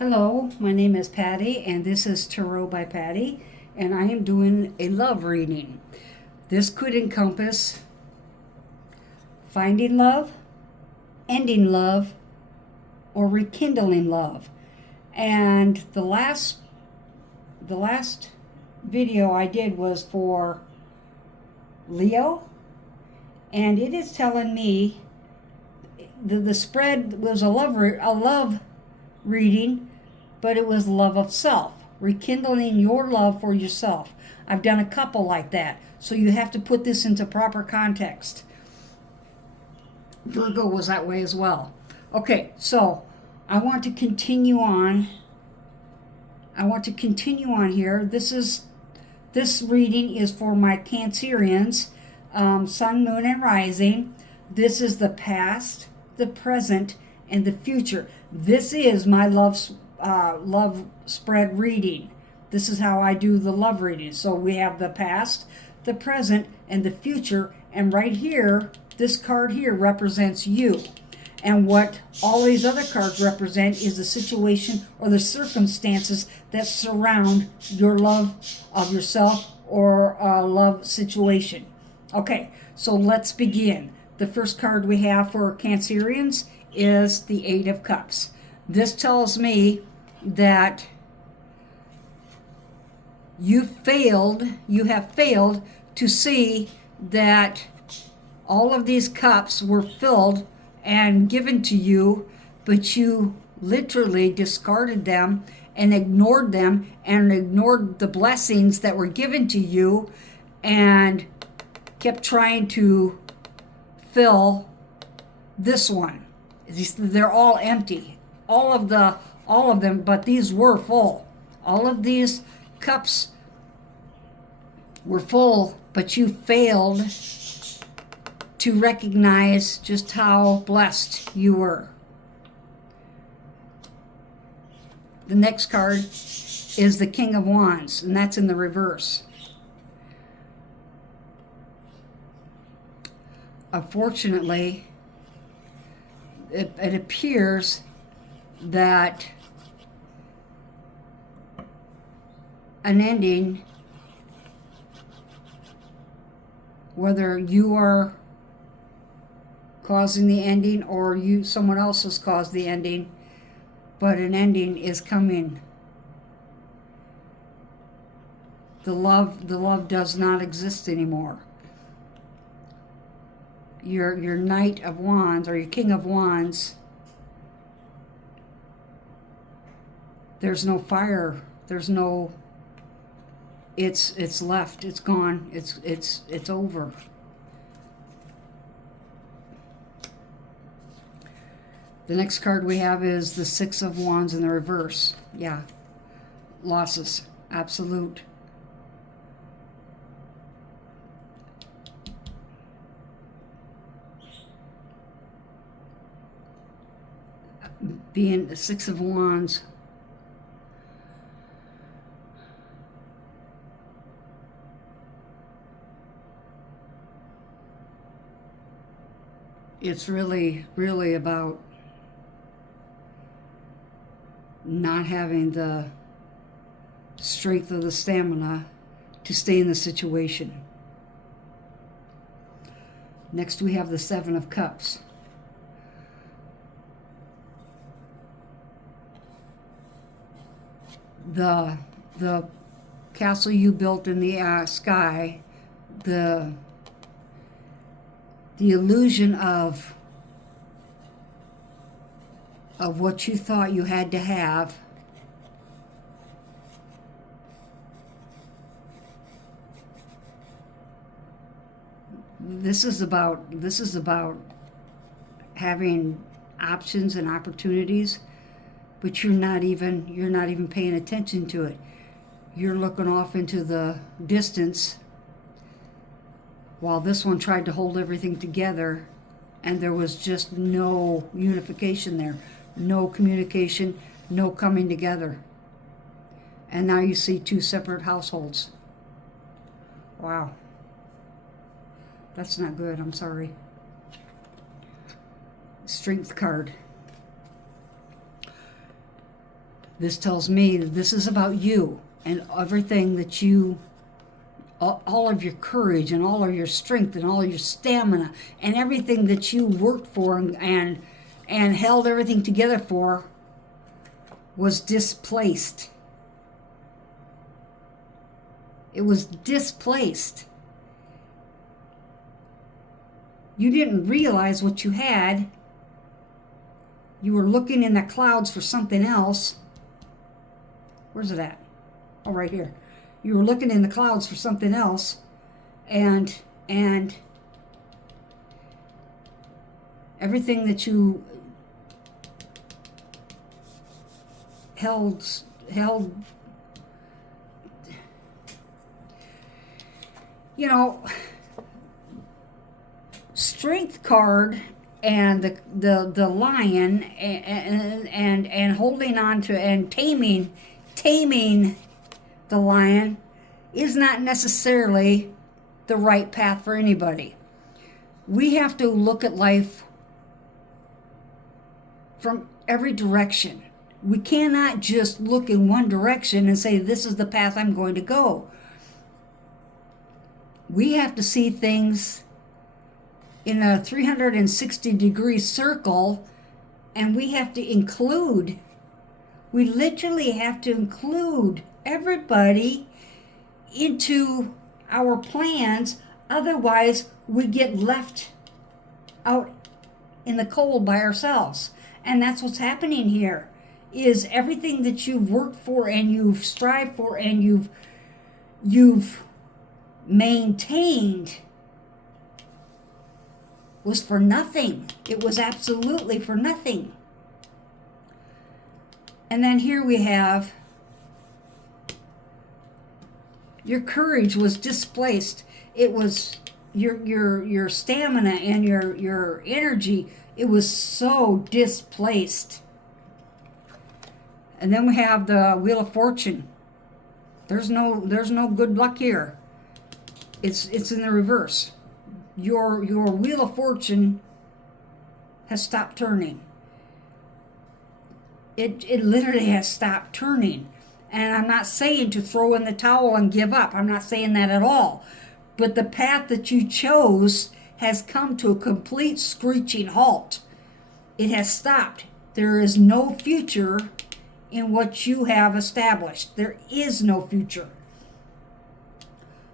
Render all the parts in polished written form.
Hello, my name is Patty, and this is Tarot by Patty, and I am doing a love reading. This could encompass finding love, ending love, or rekindling love. And the last video I did was for Leo, and it is telling me the spread was a love reading, but it was love of self, rekindling your love for yourself. I've done a couple like that, so you have to put this into proper context. Virgo was that way as well. Okay, so I want to continue on. Here. This reading is for my Cancerians, Sun, Moon, and Rising. This is the past, the present, and the future. This is my love spread reading. This is how I do the love reading. So we have the past, the present, and the future. And right here, this card here represents you. And what all these other cards represent is the situation or the circumstances that surround your love of yourself or a love situation. Okay, so let's begin. The first card we have for Cancerians is the Eight of Cups. This tells me that you have failed to see that all of these cups were filled and given to you, but you literally discarded them and ignored the blessings that were given to you and kept trying to fill this one. They're all empty. All of them, but these were full. All of these cups were full, but you failed to recognize just how blessed you were. The next card is the King of Wands, and that's in the reverse. Unfortunately, it appears that an ending, whether you are causing the ending or someone else has caused the ending, but an ending is coming. The love does not exist anymore. Your Knight of Wands or your King of Wands, there's no fire, it's left, it's gone, it's over. The next card we have is the Six of Wands in the reverse. Yeah, losses, absolute. Being the Six of Wands, it's really about not having the strength or the stamina to stay in the situation. Next we have the Seven of Cups. The castle you built in the sky, the illusion of what you thought you had to have, this is about having options and opportunities, but you're not even paying attention to it. You're looking off into the distance while this one tried to hold everything together, and there was just no unification there, no communication, no coming together. And now you see two separate households. Wow. That's not good, I'm sorry. Strength card. This tells me that this is about you and everything that you, all of your courage and all of your strength and all of your stamina and everything that you worked for and held everything together for was displaced. It was displaced. You didn't realize what you had. You were looking in the clouds for something else. Where's it at? Oh, right here. You were looking in the clouds for something else, and everything that you held, you know, strength card and the lion and holding on to and taming the lion is not necessarily the right path for anybody. We have to look at life from every direction. We cannot just look in one direction and say, this is the path I'm going to go. We have to see things in a 360-degree circle, and we have to include, we literally have to include everybody into our plans. Otherwise, we get left out in the cold by ourselves. And that's what's happening here, is everything that you've worked for and you've strived for and you've maintained was for nothing. It was absolutely for nothing. And then here we have your courage was displaced. It was your stamina and your energy. It was so displaced. And then we have the Wheel of Fortune. There's no good luck here. It's in the reverse. Your Wheel of Fortune has stopped turning. It literally has stopped turning. And I'm not saying to throw in the towel and give up. I'm not saying that at all. But the path that you chose has come to a complete screeching halt. It has stopped. There is no future in what you have established. There is no future.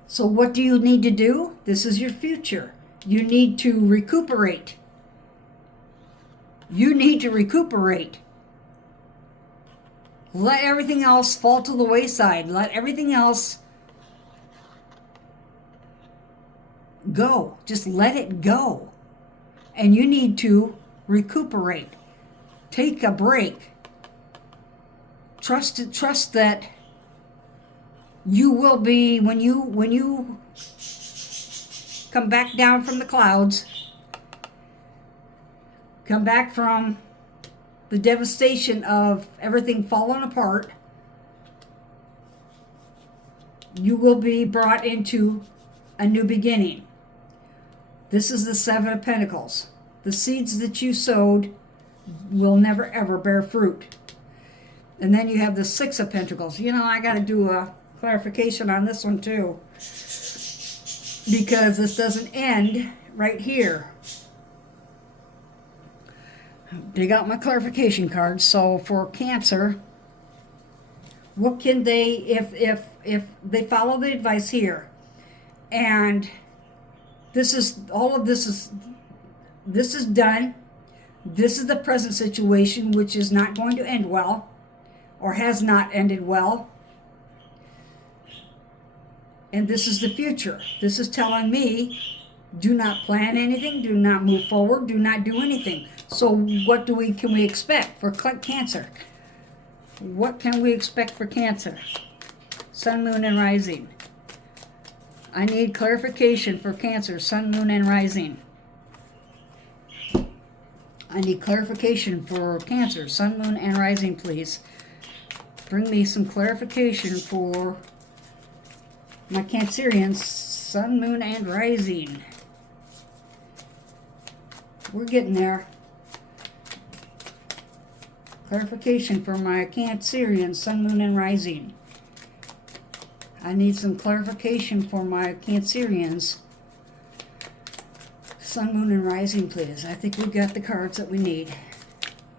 So what do you need to do? This is your future. You need to recuperate. You need to recuperate. Let everything else fall to the wayside. Let everything else go. Just let it go. And you need to recuperate. Take a break. Trust that you will be, when you come back down from the clouds, come back from the devastation of everything falling apart, you will be brought into a new beginning. This is the Seven of Pentacles. The seeds that you sowed will never ever bear fruit. And then you have the Six of Pentacles. You know, I got to do a clarification on this one too, because this doesn't end right here. Dig out my clarification cards. So for Cancer, what can they, if they follow the advice here, and this is all of this is done. This is the present situation, which is not going to end well, or has not ended well. And this is the future. This is telling me, do not plan anything, do not move forward, do not do anything. So what can we expect for Cancer? What can we expect for Cancer? Sun, Moon, and Rising. I need clarification for Cancer, Sun, Moon, and Rising. I need clarification for Cancer, Sun, Moon, and Rising, please. Bring me some clarification for my Cancerians, Sun, Moon, and Rising. We're getting there. Clarification for my Cancerian, Sun, Moon, and Rising. I need some clarification for my Cancerians. Sun, Moon, and Rising, please. I think we've got the cards that we need.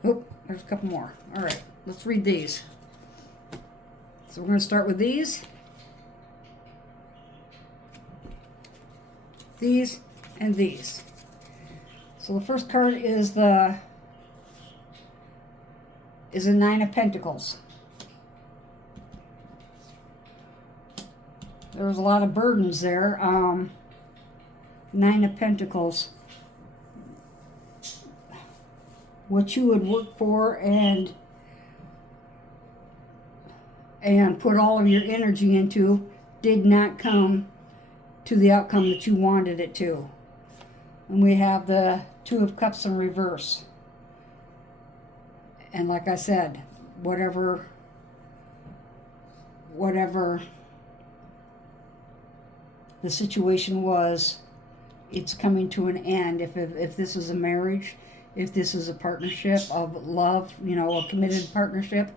Oh, there's a couple more. All right, let's read these. So we're going to start with these, and these. So the first card is a Nine of Pentacles. There was a lot of burdens there. Nine of Pentacles. What you would work for and put all of your energy into did not come to the outcome that you wanted it to. And we have the Two of Cups in reverse. And like I said, whatever the situation was, it's coming to an end. If this is a marriage, if this is a partnership of love, a committed partnership,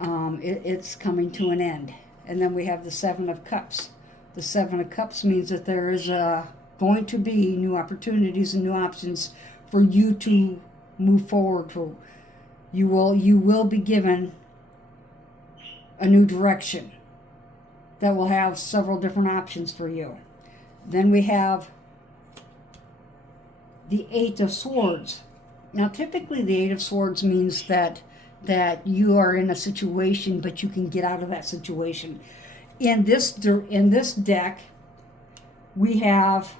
it's coming to an end. And then we have the Seven of Cups. The Seven of Cups means that there is going to be new opportunities and new options for you to move forward to. You will be given a new direction that will have several different options for you. Then we have the Eight of Swords. Now, typically the Eight of Swords means that you are in a situation, but you can get out of that situation. In this deck, we have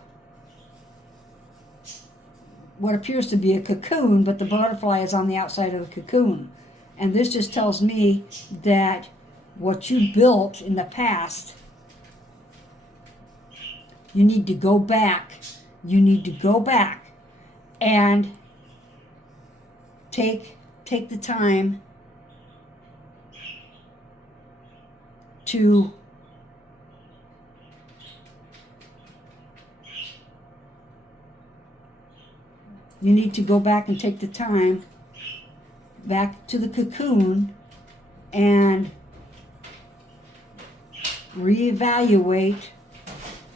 what appears to be a cocoon, but the butterfly is on the outside of the cocoon. And this just tells me that what you built in the past, you need to go back. You need to go back and take the time to take the time back to the cocoon and reevaluate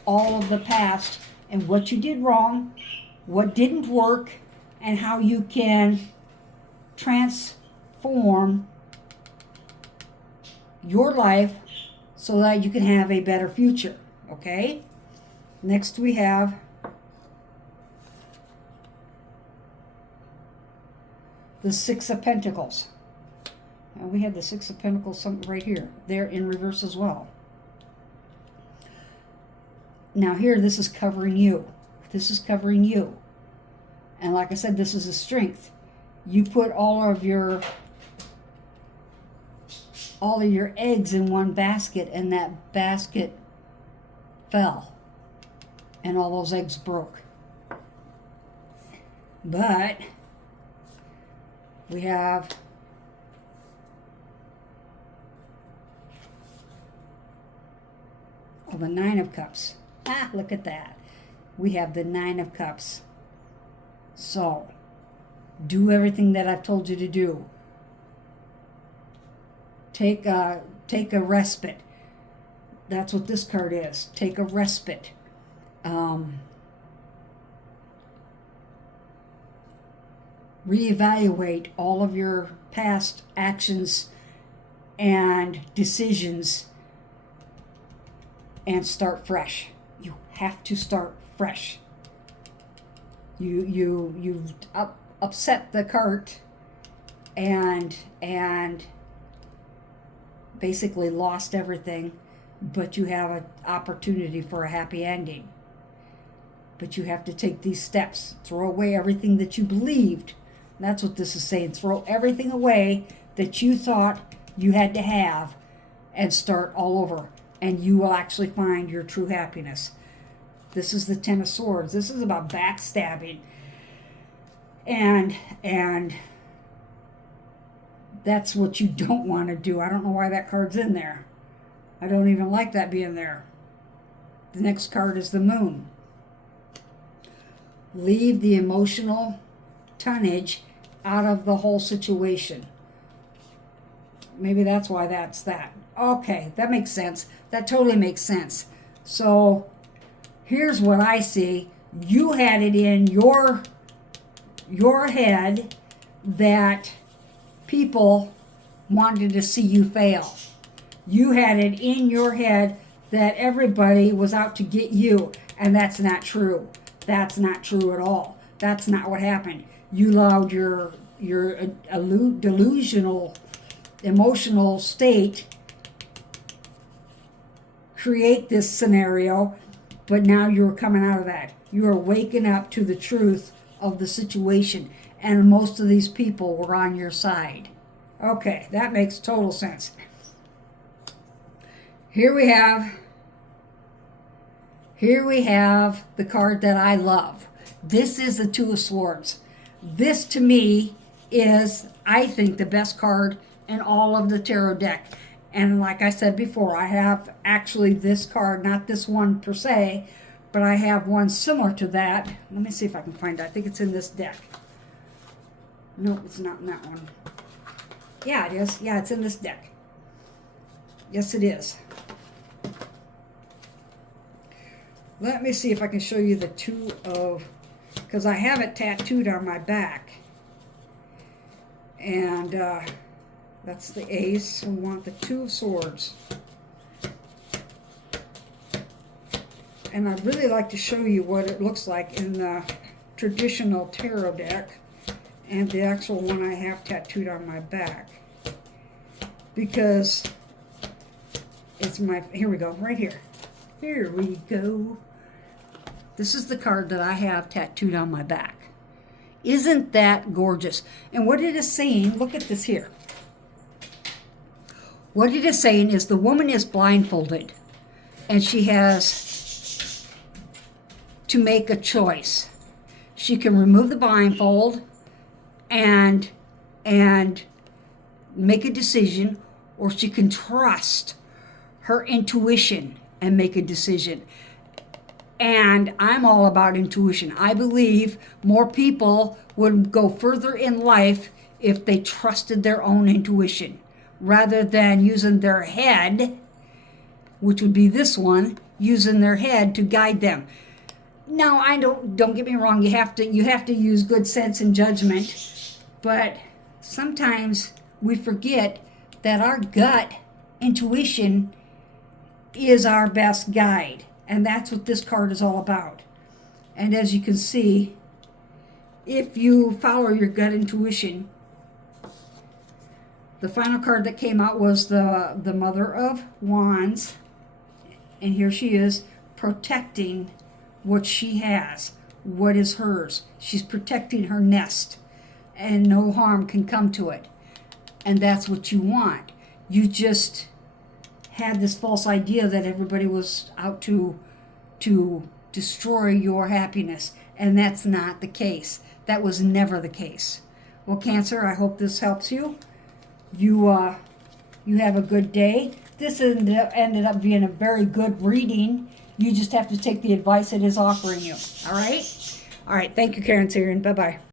all of the past and what you did wrong, what didn't work, and how you can transform your life so that you can have a better future. Okay? Next we have the Six of Pentacles. Now we had the Six of Pentacles right here. They're in reverse as well. Now here, this is covering you. This is covering you. And like I said, this is a strength. You put all of your eggs in one basket, and that basket fell. And all those eggs broke. But we have the Nine of Cups. Look at that. We have the Nine of Cups. So, do everything that I've told you to do. Take a respite. That's what this card is. Take a respite. Reevaluate all of your past actions and decisions and start fresh. You have to start fresh. You've upset the cart and basically lost everything, but you have an opportunity for a happy ending. But you have to take these steps. Throw away everything that you believed. That's what this is saying. Throw everything away that you thought you had to have and start all over. And you will actually find your true happiness. This is the Ten of Swords. This is about backstabbing. And that's what you don't want to do. I don't know why that card's in there. I don't even like that being there. The next card is the Moon. Leave the emotional tonnage out of the whole situation. maybe that's why that's that. Okay, that makes sense. That totally makes sense. So here's what I see. You had it in your head that people wanted to see you fail. You had it in your head that everybody was out to get you, and that's not true. That's not true at all. That's not what happened. You allowed your delusional emotional state create this scenario, but now you're coming out of that. You are waking up to the truth of the situation, and most of these people were on your side. Okay, that makes total sense. Here we have the card that I love. This is the Two of Swords. This to me is, I think, the best card in all of the tarot deck. And like I said before, I have actually this card, not this one per se, but I have one similar to that. Let me see if I can find it. I think it's in this deck. No, it's not in that one. Yeah, it is. Yeah, it's in this deck. Yes, it is. Let me see if I can show you the two of, because I have it tattooed on my back. And that's the ace. We want the Two of Swords. And I'd really like to show you what it looks like in the traditional tarot deck and the actual one I have tattooed on my back. Because it's my, here we go, right here. Here we go. This is the card that I have tattooed on my back. Isn't that gorgeous? And what it is saying, look at this here. What it is saying is the woman is blindfolded and she has to make a choice. She can remove the blindfold and make a decision, or she can trust her intuition and make a decision. And I'm all about intuition. I believe more people would go further in life if they trusted their own intuition rather than using their head, which would be this one, using their head to guide them. Now, I don't get me wrong, you have to use good sense and judgment, but sometimes we forget that our gut intuition is our best guide. And that's what this card is all about. And as you can see, if you follow your gut intuition, the final card that came out was the Mother of Wands. And here she is protecting what she has, what is hers. She's protecting her nest, and no harm can come to it. And that's what you want. You just had this false idea that everybody was out to destroy your happiness, and that's not the case. That was never the case. Well, Cancer, I hope this helps you. You have a good day. This ended up being a very good reading. You just have to take the advice it is offering you. All right? All right. Thank you, Cancerian. Bye-bye.